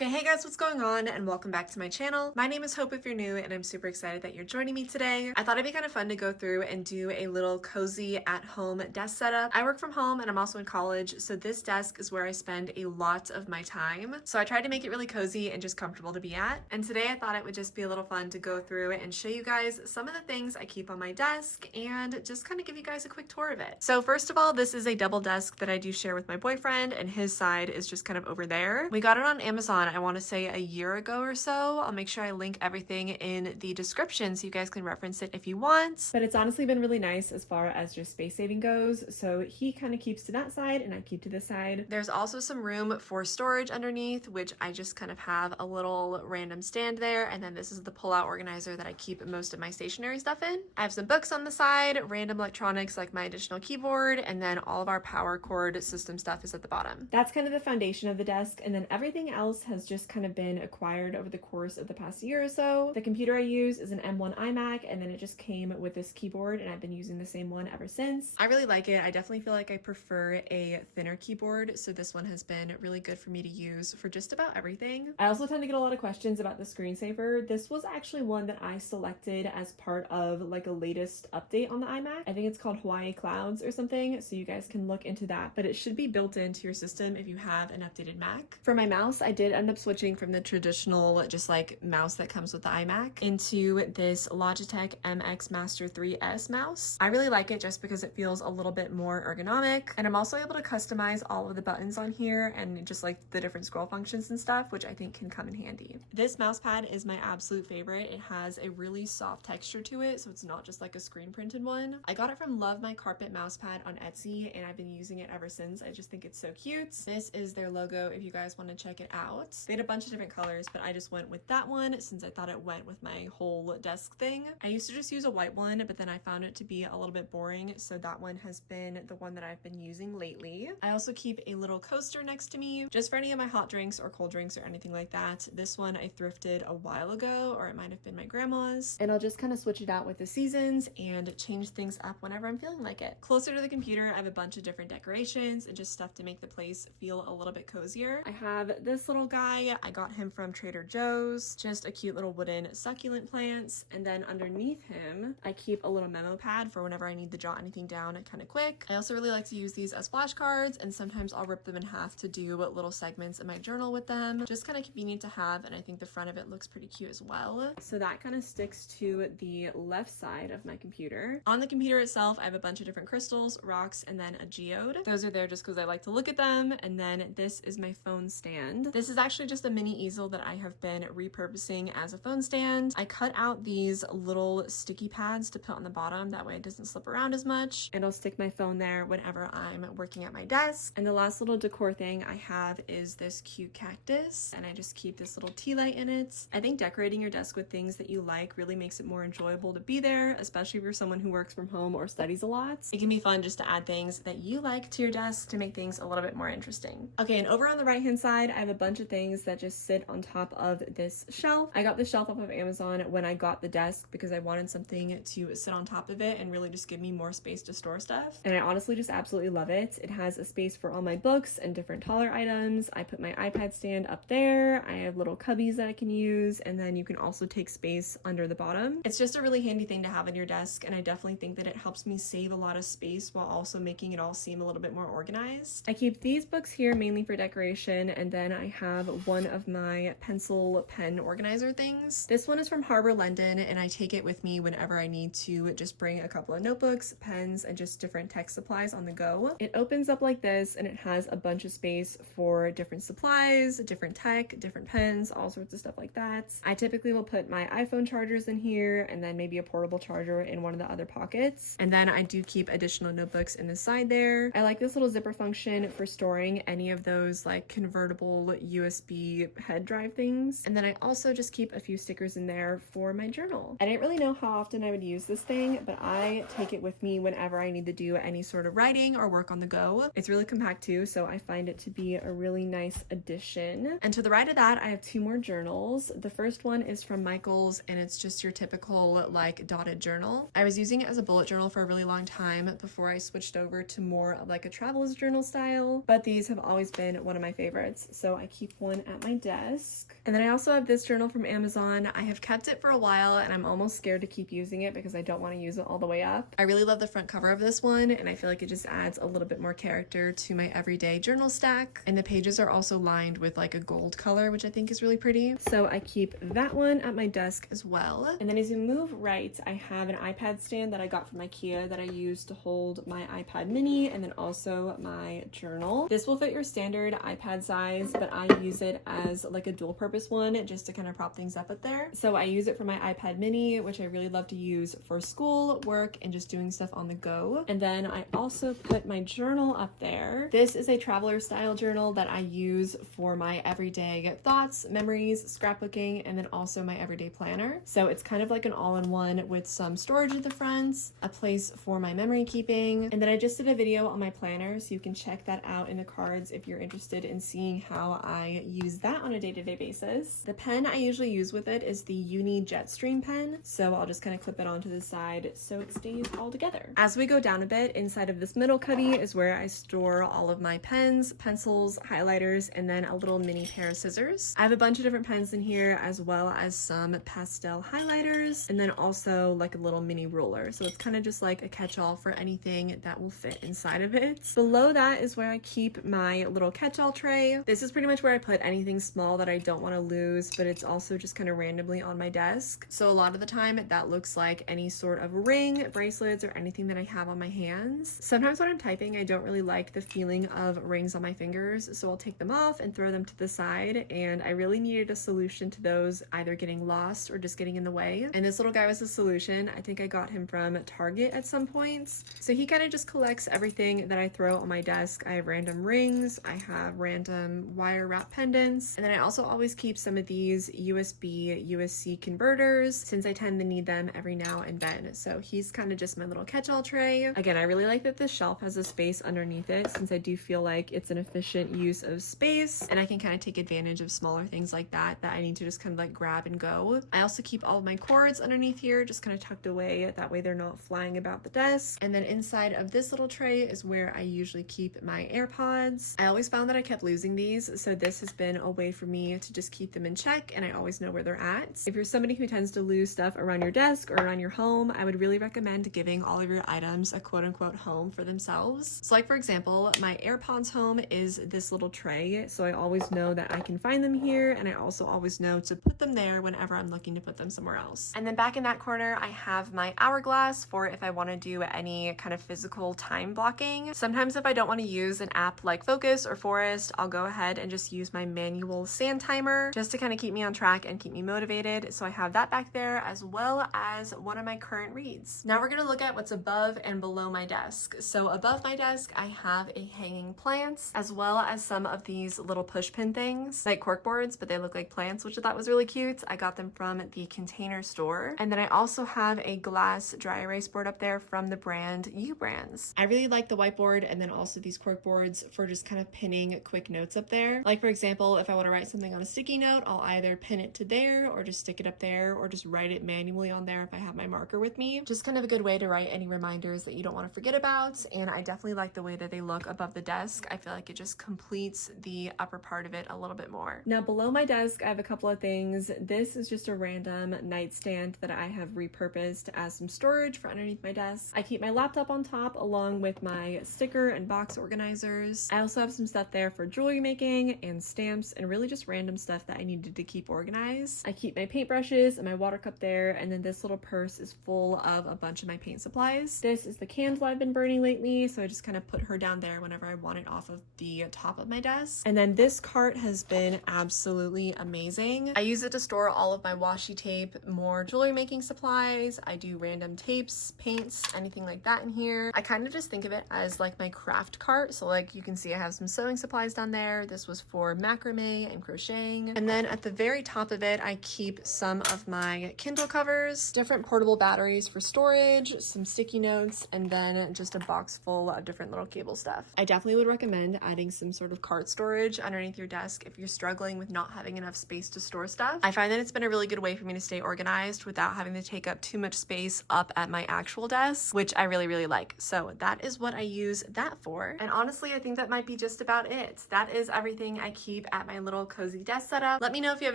Okay, hey guys, what's going on? And welcome back to my channel. My name is Hope if you're new, and I'm super excited that you're joining me today. I thought it'd be kind of fun to go through and do a little cozy at-home desk setup. I work from home and I'm also in college, so this desk is where I spend a lot of my time. So I tried to make it really cozy and just comfortable to be at. And today I thought it would just be a little fun to go through and show you guys some of the things I keep on my desk and just kind of give you guys a quick tour of it. So first of all, this is a double desk that I do share with my boyfriend, and his side is just kind of over there. We got it on Amazon, I want to say a year ago or so. I'll make sure I link everything in the description so you guys can reference it if you want. But it's honestly been really nice as far as just space saving goes. So he kind of keeps to that side and I keep to this side. There's also some room for storage underneath, which I just kind of have a little random stand there. And then this is the pull-out organizer that I keep most of my stationery stuff in. I have some books on the side, random electronics like my additional keyboard, and then all of our power cord system stuff is at the bottom. That's kind of the foundation of the desk, and then everything else has just kind of been acquired over the course of the past year or so. The computer I use is an M1 iMac, and then it just came with this keyboard, and I've been using the same one ever since. I really like it. I definitely feel like I prefer a thinner keyboard, so this one has been really good for me to use for just about everything. I also tend to get a lot of questions about the screensaver. This was actually one that I selected as part of like a latest update on the iMac. I think it's called Hawaii Clouds or something, so you guys can look into that, but it should be built into your system if you have an updated Mac. For my mouse, I did end up switching from the traditional just like mouse that comes with the iMac into this Logitech MX Master 3S mouse. I really like it just because it feels a little bit more ergonomic, and I'm also able to customize all of the buttons on here and just like the different scroll functions and stuff, which I think can come in handy. This mouse pad is my absolute favorite. It has a really soft texture to it, so it's not just like a screen printed one. I got it from Love My Carpet mouse pad on Etsy, and I've been using it ever since. I just think it's so cute. This is their logo if you guys want to check it out. They had a bunch of different colors, but I just went with that one since I thought it went with my whole desk thing. I used to just use a white one, but then I found it to be a little bit boring, so that one has been the one that I've been using lately. I also keep a little coaster next to me just for any of my hot drinks or cold drinks or anything like that. This one I thrifted a while ago, or it might have been my grandma's, and I'll just kind of switch it out with the seasons and change things up whenever I'm feeling like it. Closer to the computer, I have a bunch of different decorations and just stuff to make the place feel a little bit cozier. I have this little guy. I got him from Trader Joe's, just a cute little wooden succulent plants, and then underneath him I keep a little memo pad for whenever I need to jot anything down kind of quick. I also really like to use these as flashcards, and sometimes I'll rip them in half to do little segments in my journal with them. Just kind of convenient to have, and I think the front of it looks pretty cute as well. So that kind of sticks to the left side of my computer. On the computer itself, I have a bunch of different crystals, rocks, and then a geode. Those are there just because I like to look at them. And then this is my phone stand. This is actually just a mini easel that I have been repurposing as a phone stand. I cut out these little sticky pads to put on the bottom, that way it doesn't slip around as much, and I'll stick my phone there whenever I'm working at my desk. And the last little decor thing I have is this cute cactus, and I just keep this little tea light in it. I think decorating your desk with things that you like really makes it more enjoyable to be there, especially if you're someone who works from home or studies a lot. It can be fun just to add things that you like to your desk to make things a little bit more interesting. Okay, and over on the right hand side, I have a bunch of things that just sit on top of this shelf. I got this shelf off of Amazon when I got the desk because I wanted something to sit on top of it and really just give me more space to store stuff. And I honestly just absolutely love it. It has a space for all my books and different taller items. I put my iPad stand up there. I have little cubbies that I can use, and then you can also take space under the bottom. It's just a really handy thing to have on your desk, and I definitely think that it helps me save a lot of space while also making it all seem a little bit more organized. I keep these books here mainly for decoration, and then I have one of my pencil pen organizer things. This one is from Harbor London, and I take it with me whenever I need to just bring a couple of notebooks, pens, and just different tech supplies on the go. It opens up like this, and it has a bunch of space for different supplies, different tech, different pens, all sorts of stuff like that. I typically will put my iPhone chargers in here, and then maybe a portable charger in one of the other pockets. And then I do keep additional notebooks in the side there. I like this little zipper function for storing any of those like convertible USB head drive things. And then I also just keep a few stickers in there for my journal. I didn't really know how often I would use this thing, but I take it with me whenever I need to do any sort of writing or work on the go. It's really compact too, so I find it to be a really nice addition. And to the right of that, I have two more journals. The first one is from Michael's, and it's just your typical like dotted journal. I was using it as a bullet journal for a really long time before I switched over to more of like a traveler's journal style, but these have always been one of my favorites. So I keep one one at my desk. And then I also have this journal from Amazon. I have kept it for a while and I'm almost scared to keep using it because I don't want to use it all the way up. I really love the front cover of this one and I feel like it just adds a little bit more character to my everyday journal stack. And the pages are also lined with like a gold color, which I think is really pretty. So I keep that one at my desk as well. And then as you move right, I have an iPad stand that I got from IKEA that I use to hold my iPad mini and then also my journal. This will fit your standard iPad size, but I use it as like a dual purpose one just to kind of prop things up there. So I use it for my iPad mini, which I really love to use for school, work, and just doing stuff on the go. And then I also put my journal up there. This is a traveler style journal that I use for my everyday thoughts, memories, scrapbooking, and then also my everyday planner. So it's kind of like an all-in-one with some storage at the front, a place for my memory keeping, and then I just did a video on my planner, so you can check that out in the cards if you're interested in seeing how I use that on a day-to-day basis. The pen I usually use with it is the Uni Jetstream pen, so I'll just kind of clip it onto the side so it stays all together. As we go down a bit, inside of this middle cubby is where I store all of my pens, pencils, highlighters, and then a little mini pair of scissors. I have a bunch of different pens in here as well as some pastel highlighters and then also like a little mini ruler. So it's kind of just like a catch-all for anything that will fit inside of it. Below that is where I keep my little catch-all tray. This is pretty much where I put anything small that I don't want to lose, but it's also just kind of randomly on my desk. So a lot of the time that looks like any sort of ring, bracelets, or anything that I have on my hands. Sometimes when I'm typing, I don't really like the feeling of rings on my fingers, so I'll take them off and throw them to the side, and I really needed a solution to those either getting lost or just getting in the way. And this little guy was a solution. I think I got him from Target at some points. So he kind of just collects everything that I throw on my desk. I have random rings, I have random wire wrap pendants, and then I also always keep some of these USB USB-C converters since I tend to need them every now and then. So he's kind of just my little catch-all tray. Again, I really like that this shelf has a space underneath it since I do feel like it's an efficient use of space and I can kind of take advantage of smaller things like that I need to just kind of like grab and go. I also keep all of my cords underneath here just kind of tucked away. That way they're not flying about the desk. And then inside of this little tray is where I usually keep my AirPods. I always found that I kept losing these, so this has been a way for me to just keep them in check and I always know where they're at. If you're somebody who tends to lose stuff around your desk or around your home, I would really recommend giving all of your items a quote-unquote home for themselves. So like for example, my AirPods home is this little tray, so I always know that I can find them here and I also always know to put them there whenever I'm looking to put them somewhere else. And then back in that corner, I have my hourglass for if I want to do any kind of physical time blocking. Sometimes if I don't want to use an app like Focus or Forest, I'll go ahead and just use my manual sand timer just to kind of keep me on track and keep me motivated. So I have that back there as well as one of my current reads. Now we're going to look at what's above and below my desk. So above my desk, I have a hanging plant as well as some of these little push pin things like cork boards, but they look like plants, which I thought was really cute. I got them from the Container Store. And then I also have a glass dry erase board up there from the brand U Brands. I really like the whiteboard and then also these cork boards for just kind of pinning quick notes up there. Like for example, if I want to write something on a sticky note, I'll either pin it to there or just stick it up there or just write it manually on there if I have my marker with me. Just kind of a good way to write any reminders that you don't want to forget about. And I definitely like the way that they look above the desk. I feel like it just completes the upper part of it a little bit more. Now below my desk, I have a couple of things. This is just a random nightstand that I have repurposed as some storage for underneath my desk. I keep my laptop on top along with my sticker and box organizers. I also have some stuff there for jewelry making and stamps and really just random stuff that I needed to keep organized. I keep my paintbrushes and my water cup there, and then this little purse is full of a bunch of my paint supplies. This is the candle I've been burning lately, so I just kind of put her down there whenever I want it off of the top of my desk. And then this cart has been absolutely amazing. I use it to store all of my washi tape, more jewelry making supplies. I do random tapes, paints, anything like that in here. I kind of just think of it as like my craft cart. So like you can see I have some sewing supplies down there. This was for macrame and crocheting. And then at the very top of it, I keep some of my Kindle covers, different portable batteries for storage, some sticky notes, and then just a box full of different little cable stuff. I definitely would recommend adding some sort of cart storage underneath your desk if you're struggling with not having enough space to store stuff. I find that it's been a really good way for me to stay organized without having to take up too much space up at my actual desk, which I really, really like. So that is what I use that for. And honestly, I think that might be just about it. That is everything I keep keep at my little cozy desk setup. Let me know if you have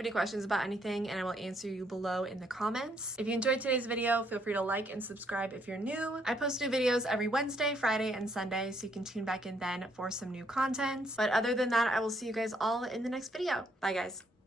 any questions about anything and I will answer you below in the comments. If you enjoyed today's video, feel free to like and subscribe if you're new. I post new videos every Wednesday, Friday, and Sunday, so you can tune back in then for some new content. But other than that, I will see you guys all in the next video. Bye guys.